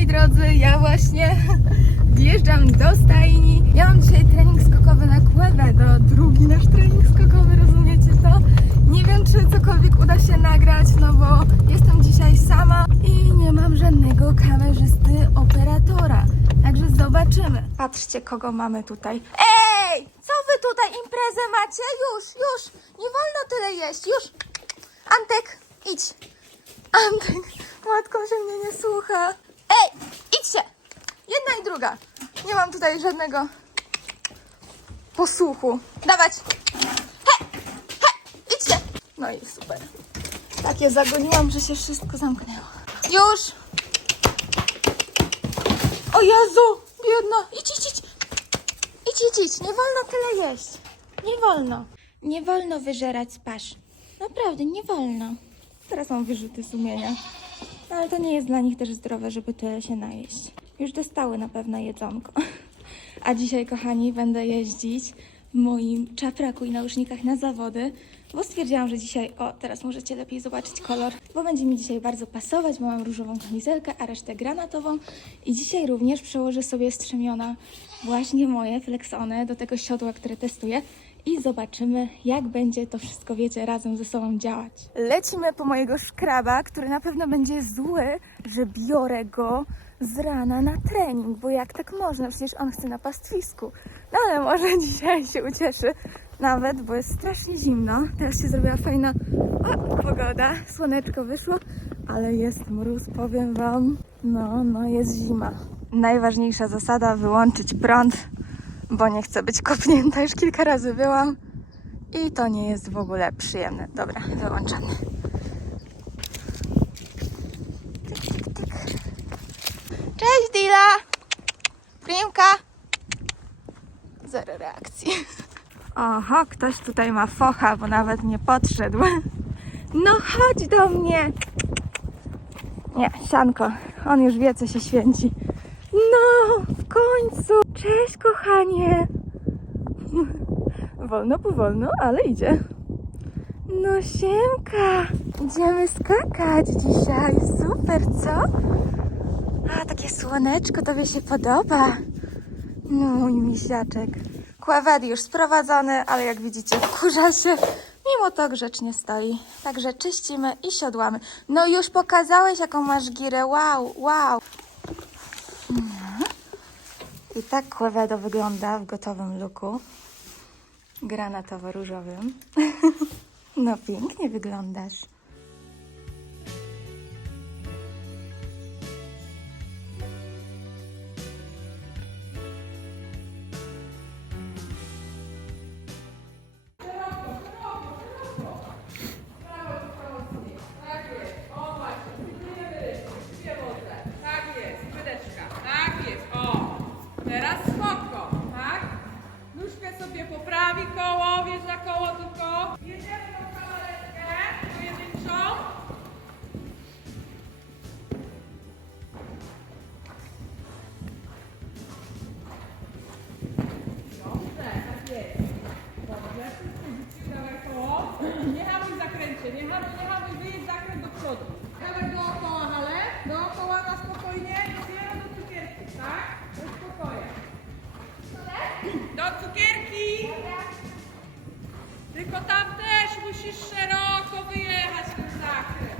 moi drodzy, ja właśnie wjeżdżam do stajni. Ja mam dzisiaj trening skokowy na kłębę, do drugi nasz trening skokowy, rozumiecie to? Nie wiem, czy cokolwiek uda się nagrać, no bo jestem dzisiaj sama i nie mam żadnego kamerzysty, operatora. Także zobaczymy. Patrzcie, kogo mamy tutaj. Ej! Co wy tutaj imprezę macie? Już, już! Nie wolno tyle jeść, już! Antek, idź! Antek, matką się mnie nie słucha. Jedna i druga. Nie mam tutaj żadnego posłuchu. Dawać! He! He! Idźcie! No i super. Tak je zagoniłam, że się wszystko zamknęło. Już! O Jezu! Biedna! Idź, idź, idź! Idź, idź, idź! Nie wolno tyle jeść. Nie wolno. Nie wolno wyżerać pasz. Naprawdę, nie wolno. Teraz mam wyrzuty sumienia. Ale to nie jest dla nich też zdrowe, żeby tyle się najeść. Już dostały na pewno jedzonko. A dzisiaj, kochani, będę jeździć w moim czapraku i nausznikach na zawody, bo stwierdziłam, że dzisiaj, o, teraz możecie lepiej zobaczyć kolor, bo będzie mi dzisiaj bardzo pasować, bo mam różową kamizelkę, a resztę granatową. I dzisiaj również przełożę sobie strzemiona właśnie moje flexone do tego siodła, które testuję i zobaczymy, jak będzie to wszystko, wiecie, razem ze sobą działać. Lecimy po mojego szkraba, który na pewno będzie zły, że biorę go z rana na trening, bo jak tak można? Przecież on chce na pastwisku. No ale może dzisiaj się ucieszy nawet, bo jest strasznie zimno. Teraz się zrobiła fajna o, pogoda, słoneczko wyszło, ale jest mróz, powiem Wam. No, no jest zima. Najważniejsza zasada, wyłączyć prąd, bo nie chcę być kopnięta, już kilka razy byłam i to nie jest w ogóle przyjemne. Dobra, wyłączamy. Cześć Dila! Primka! Zero reakcji. Oho, ktoś tutaj ma focha, bo nawet nie podszedł. No chodź do mnie! Nie, sianko, on już wie co się święci. No, w końcu! Cześć kochanie! Wolno, powolno, ale idzie. No siemka! Idziemy skakać dzisiaj. Super, co? A, takie słoneczko, tobie się podoba. No, mój misiaczek. Kławet już sprowadzony, ale jak widzicie, wkurza się. Mimo to grzecznie stoi. Także czyścimy i siodłamy. No już pokazałeś, jaką masz girę. Wow, wow. I tak kławedo wygląda w gotowym luku. Granatowo-różowym. No pięknie wyglądasz. Tylko tam też musisz szeroko wyjechać ten zakręt.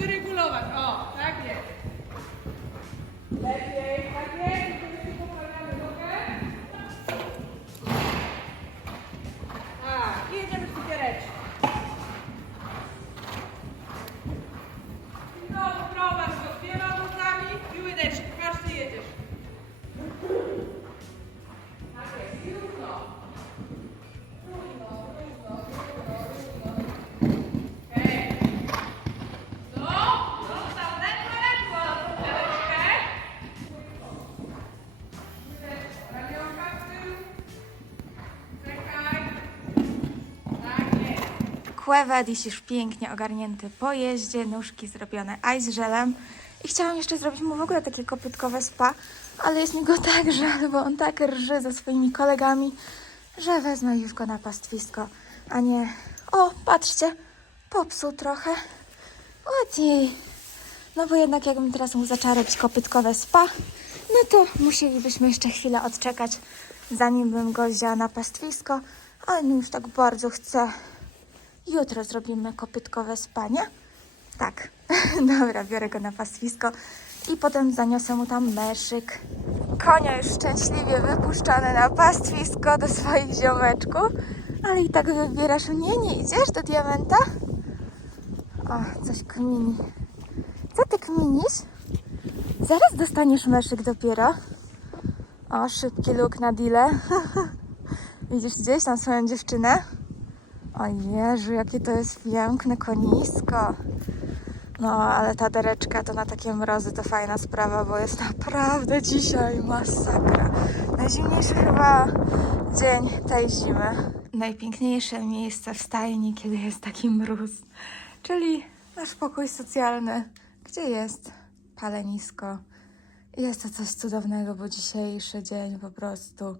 wyregulować. O, tak jest. Lepiej, tak jest. Kłewa dziś już pięknie ogarnięty po jeździe, nóżki zrobione ice żelem. I chciałam jeszcze zrobić mu w ogóle takie kopytkowe spa, ale jest mi go tak żal, bo on tak rży ze swoimi kolegami, że wezmę już go na pastwisko, a nie... O, patrzcie, popsuł trochę. Ładniej. No bo jednak jakbym teraz mu zaczęła robić kopytkowe spa, no to musielibyśmy jeszcze chwilę odczekać, zanim bym go wzięła na pastwisko, ale już tak bardzo chcę. Jutro zrobimy kopytkowe spanie. Tak, dobra, biorę go na pastwisko i potem zaniosę mu tam meszyk. Konia już szczęśliwie wypuszczony na pastwisko do swoich ziomeczków, ale i tak wybierasz mnie, nie idziesz do diamenta? O, coś kmini. Co ty kminisz? Zaraz dostaniesz meszyk dopiero. O, szybki luk na dile. Widzisz gdzieś tam swoją dziewczynę? O Jezu, jakie to jest piękne konisko. No, ale ta dereczka to na takie mrozy to fajna sprawa, bo jest naprawdę dzisiaj masakra. Najzimniejszy chyba dzień tej zimy. Najpiękniejsze miejsce w stajni, kiedy jest taki mróz, czyli nasz pokój socjalny, gdzie jest palenisko. Jest to coś cudownego, bo dzisiejszy dzień po prostu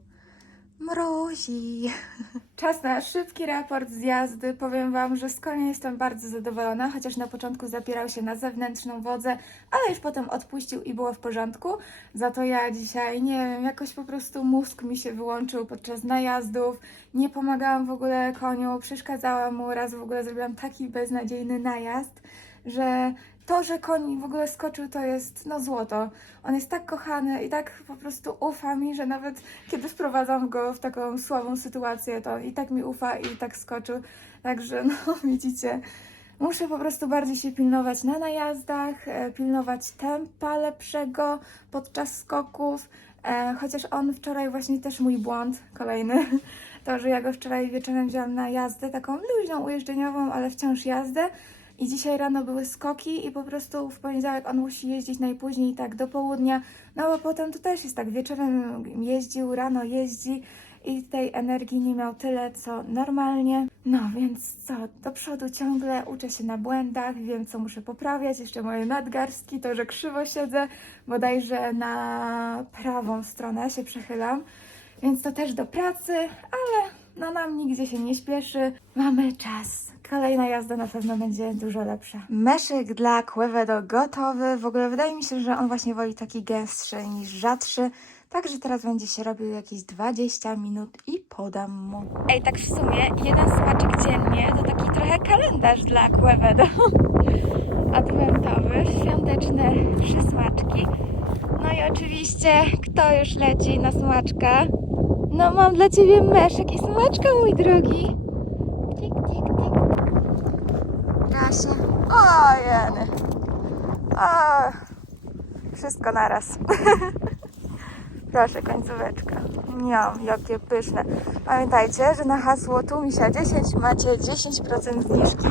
mrozi. Czas na szybki raport z jazdy. Powiem Wam, że z konia jestem bardzo zadowolona, chociaż na początku zapierał się na zewnętrzną wodzę, ale już potem odpuścił i było w porządku. Za to ja dzisiaj, nie wiem, jakoś po prostu mózg mi się wyłączył podczas najazdów. Nie pomagałam w ogóle koniu, przeszkadzałam mu, raz w ogóle zrobiłam taki beznadziejny najazd, że to, że koń w ogóle skoczył, to jest no złoto. On jest tak kochany i tak po prostu ufa mi, że nawet kiedy wprowadzam go w taką słabą sytuację, to i tak mi ufa i tak skoczył. Także no widzicie, muszę po prostu bardziej się pilnować na najazdach, e, pilnować tempa lepszego podczas skoków. E, chociaż on wczoraj właśnie też mój błąd, kolejny, to, że ja go wczoraj wieczorem wziąłam na jazdę, taką luźną, ujeżdżeniową, ale wciąż jazdę. I dzisiaj rano były skoki i po prostu w poniedziałek on musi jeździć najpóźniej tak do południa, no bo potem to też jest tak, wieczorem jeździł, rano jeździ i tej energii nie miał tyle, co normalnie. No więc co, do przodu ciągle uczę się na błędach, wiem co muszę poprawiać, jeszcze moje nadgarstki, to, że krzywo siedzę, bodajże na prawą stronę się przechylam, więc to też do pracy, ale no nam nigdzie się nie śpieszy, mamy czas. Kolejna jazda na pewno będzie dużo lepsza. Meszyk dla Quevedo gotowy. W ogóle wydaje mi się, że on właśnie woli taki gęstszy niż rzadszy. Także teraz będzie się robił jakieś 20 minut i podam mu. Ej, tak w sumie jeden smaczek dziennie to taki trochę kalendarz dla Quevedo. Adwentowy, świąteczne przysmaczki. No i oczywiście, kto już leci na smaczka? No mam dla Ciebie meszek i smaczka, mój drogi. Tik, tik, tik. Rasie. O, jeny. O, wszystko naraz. Proszę, końcóweczka. Miam, jakie pyszne. Pamiętajcie, że na hasło Tumisia 10 macie 10% zniżki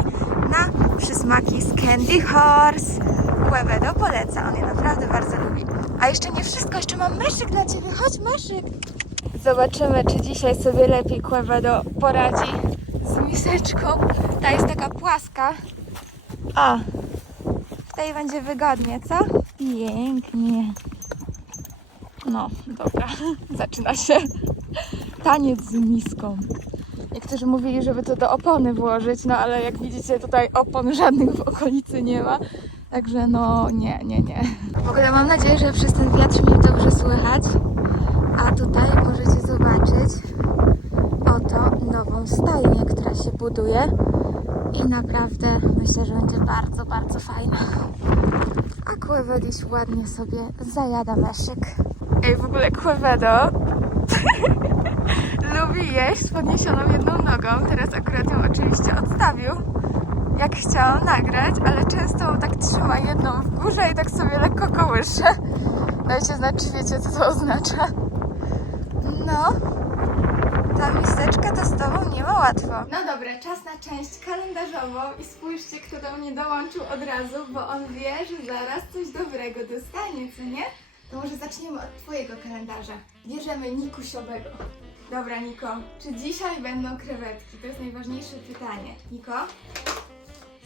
na przysmaki z Candy Horse. Quevedo poleca, on je naprawdę bardzo lubi. A jeszcze nie wszystko, jeszcze mam meszyk dla Ciebie. Chodź, meszyk. Zobaczymy, czy dzisiaj sobie lepiej Quevedo poradzi z miseczką. Ta jest taka płaska. O, w tej będzie wygodnie, co? Pięknie. No, dobra, zaczyna się taniec z miską. Niektórzy mówili, żeby to do opony włożyć, no ale jak widzicie tutaj opon żadnych w okolicy nie ma. Także no nie, nie, nie. W ogóle mam nadzieję, że przez ten wiatr mnie dobrze słychać. A tutaj możecie zobaczyć oto nową stajnię, która się buduje. I naprawdę myślę, że będzie bardzo, bardzo fajna. A Quevediś ładnie sobie zajada meszyk. Ej, w ogóle Quevedo lubi jeść z podniesioną jedną nogą. Teraz akurat ją oczywiście odstawił, jak chciałam nagrać, ale często tak trzyma jedną w górze i tak sobie lekko kołysze. Dajcie znać, czy wiecie, co to oznacza. No, ta miseczka to z tobą nie ma łatwo. No dobra, czas na część kalendarzową i spójrzcie, kto do mnie dołączył od razu, bo on wie, że zaraz coś dobrego dostanie, co nie? To może zaczniemy od twojego kalendarza. Bierzemy Nikusiowego. Dobra, Niko, czy dzisiaj będą krewetki? To jest najważniejsze pytanie. Niko?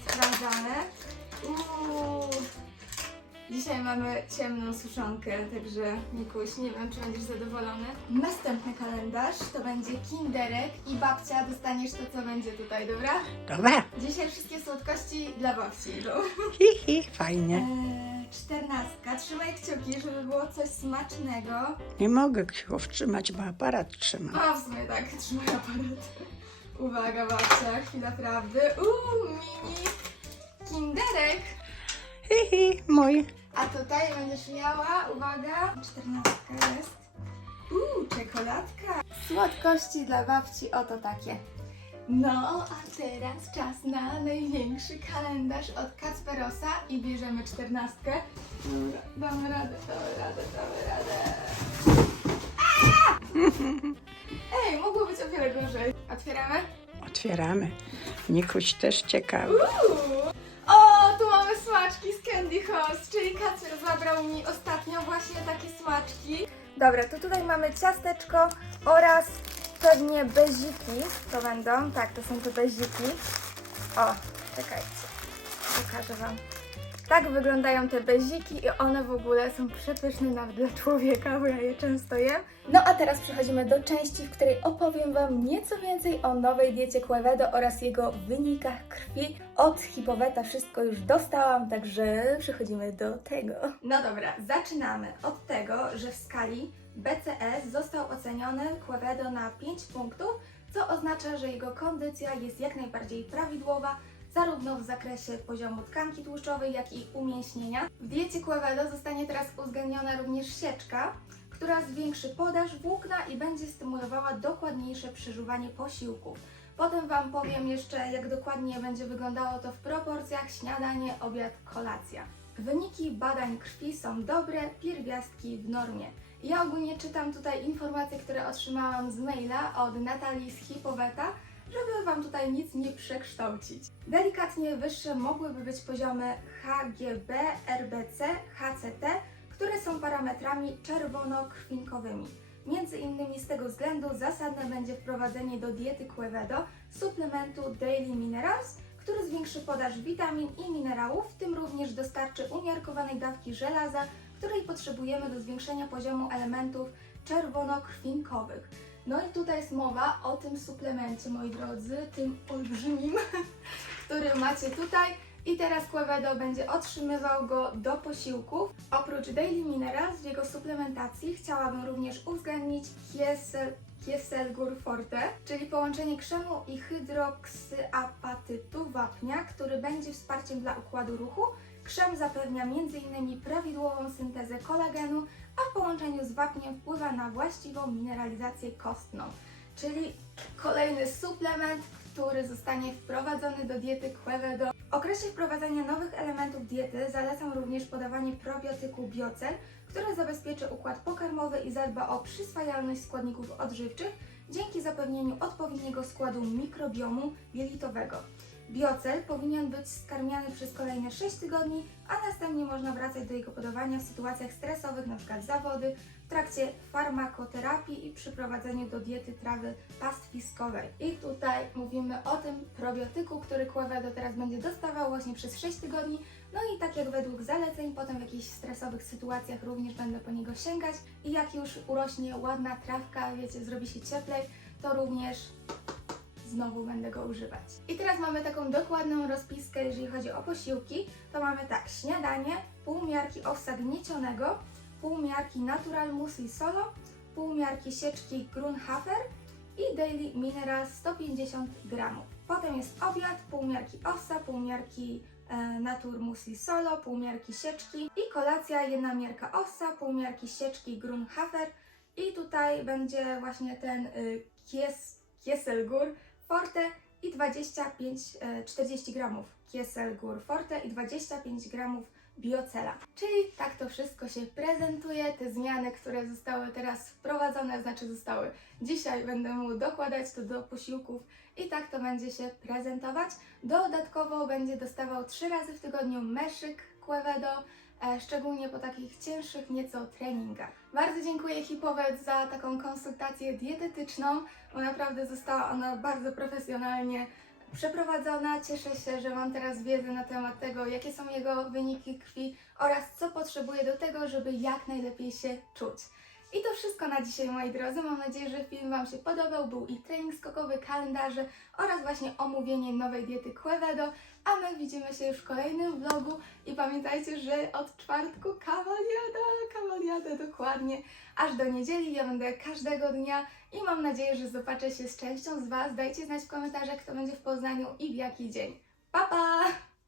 Sprawdzamy. Uuu. Dzisiaj mamy ciemną suszonkę, także Mikuś, nie wiem, czy będziesz zadowolony. Następny kalendarz to będzie kinderek i babcia dostaniesz to, co będzie tutaj, dobra? Dobra, Dzisiaj wszystkie słodkości dla babci idą. hi, hi, fajnie. Eee, czternastka. Trzymaj kciuki, żeby było coś smacznego. Nie mogę kciuków trzymać, bo aparat trzymam. A w sumie tak, trzymaj aparat. Uwaga babcia, chwila prawdy. Uuu, mini kinderek. Hi, hi, mój. A tutaj będziesz miała, uwaga, czternastka jest. Uuu, czekoladka. Słodkości dla babci, oto takie. No, a teraz czas na największy kalendarz od Kacperosa i bierzemy czternastkę. Dobra, damy radę, damy radę, damy radę. Aaa! Ej, mogło być o wiele gorzej. Otwieramy? Otwieramy. Nikuś też ciekawy. Uuu. Candy House, czyli Kacper zabrał mi ostatnio właśnie takie smaczki. Dobra, to tutaj mamy ciasteczko oraz pewnie beziki. To będą, tak, to są te beziki. O, czekajcie, pokażę Wam. Tak wyglądają te beziki i one w ogóle są przepyszne nawet dla człowieka, bo ja je często jem. No a teraz przechodzimy do części, w której opowiem Wam nieco więcej o nowej diecie Quevedo oraz jego wynikach krwi. Od Hipoweta wszystko już dostałam, także przechodzimy do tego. No dobra, zaczynamy od tego, że w skali BCS został oceniony Quevedo na 5 punktów, co oznacza, że jego kondycja jest jak najbardziej prawidłowa, zarówno w zakresie poziomu tkanki tłuszczowej, jak i umięśnienia. W diecie Quevedo zostanie teraz uwzględniona również sieczka, która zwiększy podaż włókna i będzie stymulowała dokładniejsze przeżuwanie posiłków. Potem Wam powiem jeszcze, jak dokładnie będzie wyglądało to w proporcjach śniadanie, obiad, kolacja. Wyniki badań krwi są dobre, pierwiastki w normie. Ja ogólnie czytam tutaj informacje, które otrzymałam z maila od Natalii z Hipoweta, żeby Wam tutaj nic nie przekształcić. Delikatnie wyższe mogłyby być poziomy HGB, RBC, HCT, które są parametrami czerwonokrwinkowymi. Między innymi z tego względu zasadne będzie wprowadzenie do diety Quevedo suplementu Daily Minerals, który zwiększy podaż witamin i minerałów, w tym również dostarczy umiarkowanej dawki żelaza, której potrzebujemy do zwiększenia poziomu elementów czerwonokrwinkowych. No i tutaj jest mowa o tym suplemencie, moi drodzy, tym olbrzymim, który macie tutaj. I teraz Quevedo będzie otrzymywał go do posiłków. Oprócz Daily Minerals w jego suplementacji chciałabym również uwzględnić kiesel, kieselgur forte, czyli połączenie krzemu i hydroksyapatytu wapnia, który będzie wsparciem dla układu ruchu. Krzem zapewnia m.in. prawidłową syntezę kolagenu, a w połączeniu z wapniem wpływa na właściwą mineralizację kostną. Czyli kolejny suplement, który zostanie wprowadzony do diety Quevedo. W okresie wprowadzania nowych elementów diety zalecam również podawanie probiotyku Biocel, który zabezpieczy układ pokarmowy i zadba o przyswajalność składników odżywczych dzięki zapewnieniu odpowiedniego składu mikrobiomu jelitowego. Biocel powinien być skarmiany przez kolejne 6 tygodni, a następnie można wracać do jego podawania w sytuacjach stresowych, np. zawody, w trakcie farmakoterapii i przy prowadzeniu do diety trawy pastwiskowej. I tutaj mówimy o tym probiotyku, który Quevedo teraz będzie dostawał właśnie przez 6 tygodni. No i tak jak według zaleceń, potem w jakichś stresowych sytuacjach również będę po niego sięgać. I jak już urośnie ładna trawka, wiecie, zrobi się cieplej, to również znowu będę go używać. I teraz mamy taką dokładną rozpiskę, jeżeli chodzi o posiłki. To mamy tak, śniadanie, pół miarki owsa gniecionego, pół miarki natural muesli solo, pół miarki sieczki grunhafer i daily mineral 150 gramów. Potem jest obiad, pół miarki owsa, pół miarki e, natur muesli solo, pół miarki sieczki i kolacja, jedna miarka owsa, pół miarki sieczki grunhafer i tutaj będzie właśnie ten y, kies, forte i 25, e, 40 gramów kieselgur forte i 25 gramów biocela. Czyli tak to wszystko się prezentuje. Te zmiany, które zostały teraz wprowadzone, znaczy zostały dzisiaj, będę mu dokładać to do posiłków i tak to będzie się prezentować. Dodatkowo będzie dostawał 3 razy w tygodniu meszyk Quevedo, szczególnie po takich cięższych nieco treningach. Bardzo dziękuję Hipowet za taką konsultację dietetyczną, bo naprawdę została ona bardzo profesjonalnie przeprowadzona. Cieszę się, że mam teraz wiedzę na temat tego, jakie są jego wyniki krwi oraz co potrzebuje do tego, żeby jak najlepiej się czuć. I to wszystko na dzisiaj, moi drodzy. Mam nadzieję, że film Wam się podobał. Był i trening skokowy, kalendarze oraz właśnie omówienie nowej diety Quevedo. A my widzimy się już w kolejnym vlogu. I pamiętajcie, że od czwartku kawaliada, kawaliada dokładnie, aż do niedzieli. Ja będę każdego dnia i mam nadzieję, że zobaczę się z częścią z Was. Dajcie znać w komentarzach, kto będzie w Poznaniu i w jaki dzień. Pa, pa!